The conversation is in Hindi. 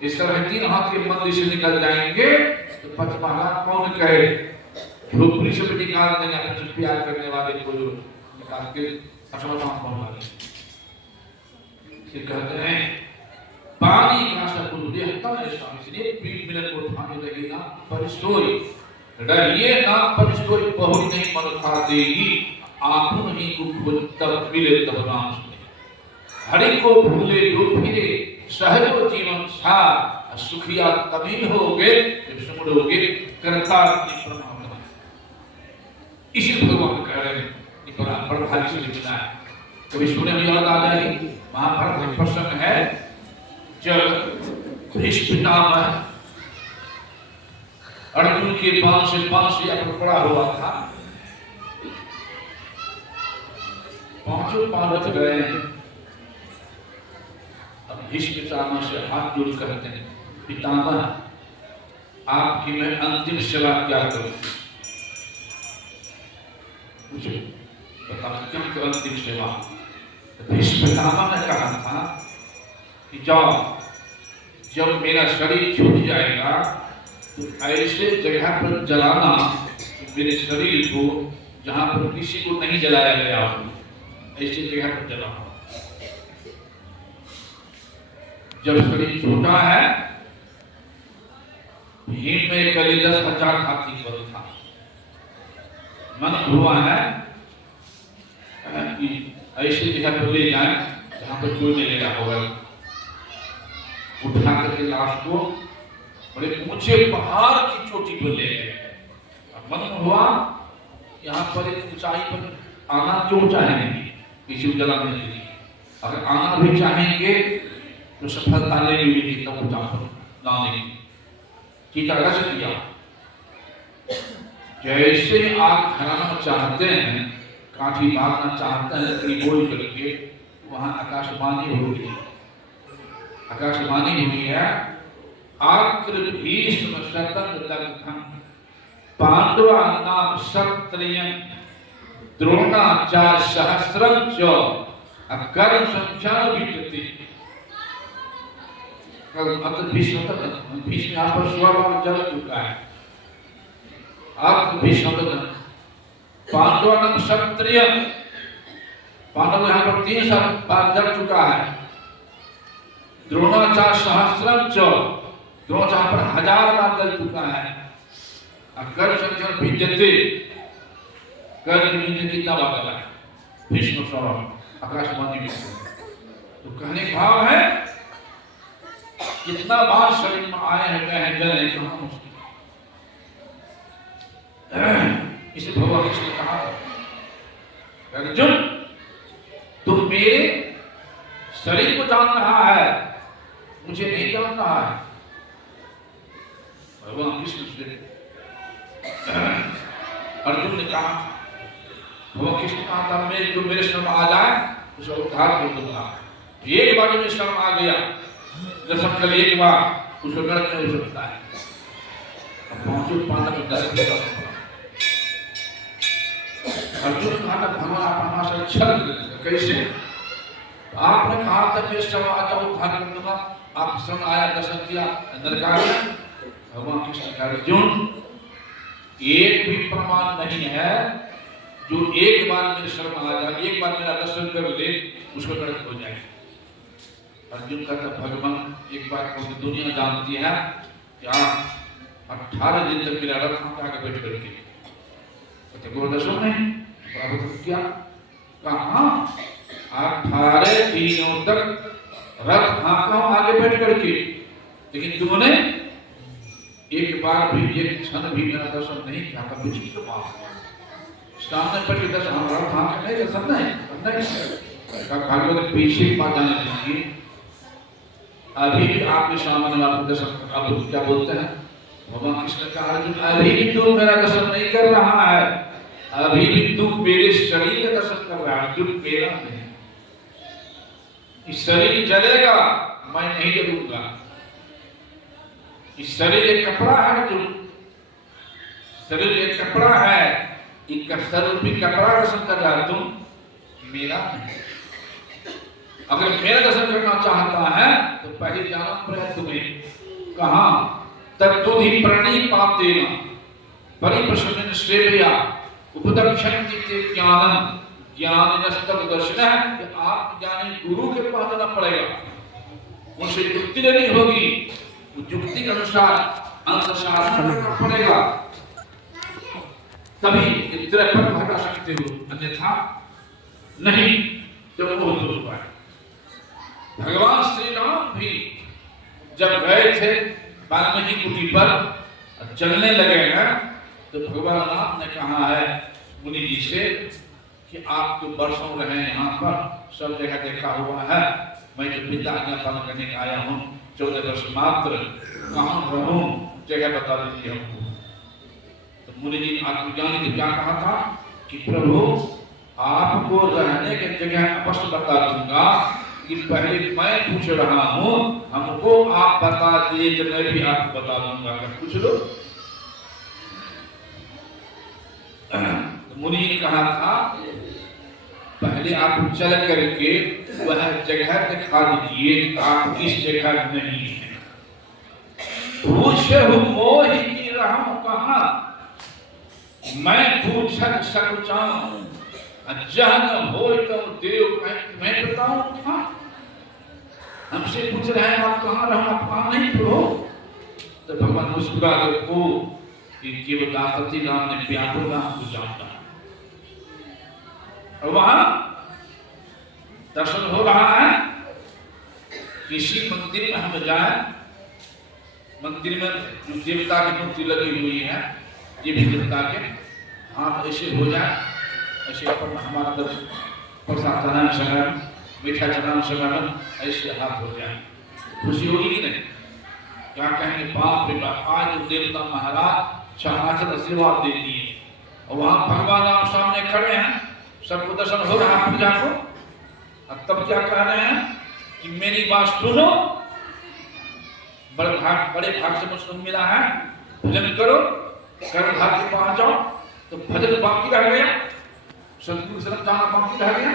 इस तरह 3 हाथ के मंदिर से निकल जाएंगे तो पचमढ़ा कौन कहे, झोपड़ी से भी निकाल देंगे अपने प्यार करने वाले को, जो निकाल के पचमढ़ा पहुंचा देंगे। फिर कहते हैं पानी का सपुर देहता ऐसा, इसलिए 20 मिनट को उठाने लगे ना परिसोई, डरिए ना परिसोई, बहुत नहीं मन खा देगी, आपू नहीं को तब मिले तब राम सुने, हरि को भूले जो फिरे सहजो जीवन सार, सुखिया तभी होगे जब सुमरोगे करता परमात्मा। इसी भगवान कह रहे हैं बड़ा भारी से लिखना है। कभी सुने में याद आ जाएगी महाभारत का प्रसंग है, जब भीष्म पितामह अर्जुन के बांस से पकड़ा हुआ था, पांचों पांडव गए, भीष्म पितामह से हाथ जोड़ कहते हैं पितामह आपकी मैं अंतिम सेवा क्या करूं, मुझे बता क्या अंतिम सेवा। भीष्म पितामह ने कहा था कि जाओ जब मेरा शरीर छूट जाएगा तो ऐसे जगह पर जलाना मेरे शरीर को जहां पर किसी को नहीं जलाया गया हो, ऐसी जगह पर जलाना। जब शरीर छोटा है, भीम में कल 10,000 हाथी बल था, मन हुआ है कि ऐसी जगह पर ले जाए जहां पर कोई नहीं ले रहा होगा, उठा करके लाश को बड़े ऊंचे पहाड़ की चोटी पर ले गए। मन हुआ यहाँ पर एक ऊंचाई पर आना क्यों चाहेंगे किसी को जलाने के लिए, अगर आना भी चाहेंगे तो सफलता नहीं मिलेगी, तब ऊंचा पर लाने की तरह से किया। जैसे आप हराना चाहते हैं, काठी मारना चाहते हैं लकड़ी गोल करके, वहां आकाशवाणी होगी, आकाशवाणी हुई है आक्र भीष्म शतंग दग्धं पांडवा नाम क्षत्रियं द्रोणाचार्य सहस्रं च कर्म संख्या वितति। भीष्म यहाँ पर 16 बार जल चुका है, आप भीष्म पांडवा नाम क्षत्रिय, पांडव यहाँ पर 3 बार जल चुका है, द्रोणाचार्य सहस्रं च, द्रोणाचार्य पर 1000 बार जल चुका है, कर संख्या भिद्यते, कर कितना बार चला है भीष्म सौरभ आकाशवाणी में। तो कहने का भाव है कितना बार शरीर में आए हैं गए हैं जल है कहां मुश्किल। इसे भगवान कृष्ण ने कहा अर्जुन तुम मेरे शरीर को जान रहा है, मुझे नहीं जान रहा है। भगवान कृष्ण से अर्जुन ने कहा, भगवान कृष्ण कहा था मैं जो मेरे शरण आ जाए उसे उद्धार कर दूंगा। एक बार में शरण आ गया दर्शन कर एक बार उसको नरक नहीं हो सकता है। पांचों पांडव अर्जुन कहा था भगवान आप हमारे छल कैसे, आपने कहा था मैं शरण आ जाऊं उद्धार कर दूंगा, आप शरण आया दर्शन किया नरक आ गया। भगवान कृष्ण कहा अर्जुन एक भी प्रमाण नहीं है जो एक बार मेरे शरण आ जाए, एक बार मेरा दर्शन कर ले उसको नरक हो जाए। अर्जुन का भगवान एक बार पूरी दुनिया जानती है क्या 18 दिन तक मेरा रथ आगे बैठ करके गोरदर्शन में प्राप्त किया, कहा 18 दिनों तक रथ हाँका आगे बैठ करके, लेकिन तुमने एक बार भी एक क्षण भी मेरा दर्शन नहीं किया। कभी तो बात सामने पर दर्शन हमारा था नहीं दर्शन नहीं का भागवत पीछे बात जाने दीजिए। अभी भी आपके सामने आप दर्शन आप क्या बोलते हैं, भगवान कृष्ण का अर्जुन अभी भी तुम मेरा दर्शन नहीं कर रहा है, अभी भी तुम मेरे शरीर का दर्शन कर रहा है, अर्जुन मेरा नहीं। इस शरीर जलेगा मैं नहीं जलूंगा, इस शरीर एक कपड़ा है, जो शरीर एक कपड़ा है, एक शरीर भी कपड़ा दर्शन कर रहा है, तुम मेरा नहीं। अगर मेरा दर्शन करना चाहता है तो पहले जाना पड़ेगा तुम्हें। कहा तत्तुधि प्रणिपातेन परिप्रश्नेन सेवया उपदक्षन्ति ते ज्ञानम ज्ञानिनस्तव दर्शनः। आप ज्ञानी गुरु के पास जाना पड़ेगा, उनसे युक्ति लेनी होगी, युक्ति के अनुसार अंतशासन करना पड़ेगा, तभी इतने पर हटा सकते हो, अन्यथा नहीं। तो वो दूर है। भगवान श्री राम भी जब गए थे वाल्मीकि कुटी पर चलने लगे हैं, तो भगवान राम ने कहा है मुनि जी से कि आप तो वर्षों रहे यहाँ पर, सब जगह देखा हुआ है, मैं तो पिता आज्ञा पालन करने का आया हूँ, 14 वर्ष मात्र, कहाँ रहूं, जगह बता दीजिए हमको। तो मुनि जी आत्मज्ञानी ने क्या कहा था कि प्रभु आपको रहने की जगह अवश्य बता दूंगा, कि पहले मैं पूछ रहा हूँ, हमको आप बता दिए तो मैं भी आपको बता दूंगा, पूछ लो। तो मुनि जी ने कहा था पहले आप चल करके वह जगह दिखा दीजिए, आप किस जगह नहीं है। पूछहु मोहि की रहूं कहाँ, मैं पूछत सकुचाऊं, जह न होय तो देव मैं बताऊं कहाँ। हमसे पूछ रहे हैं आप कहाँ रहो, आप कहाँ नहीं रहो। तो भगवान मुस्कुरा कर को केवल दासती राम ने व्याकुल राम को जानता। और वहां दर्शन हो रहा है, किसी मंदिर में हम जाए, मंदिर में जो देवता की मूर्ति लगी हुई है, ये भी देवता के हाथ ऐसे हो जाए, ऐसे अपन हमारा प्रसाद चढ़ाने समय, मीठा चढ़ाने समय ऐसे हाथ हो जाए, खुशी होगी कि नहीं। क्या कहेंगे बाप रे बाप, आज तो देवता महाराज चढ़ाकर आशीर्वाद दे दिए, और वहां भगवान राम सामने खड़े हैं, सबको दर्शन हो रहा है पूजा को। अब तब क्या कह रहे हैं कि मेरी बात सुनो, बड़े भाग से मुझको मिला है, भजन करो, कर्म भाग के पास जाओ। तो भजन बाकी रह गया, सतगुरु शरण जाना बाकी रह गया।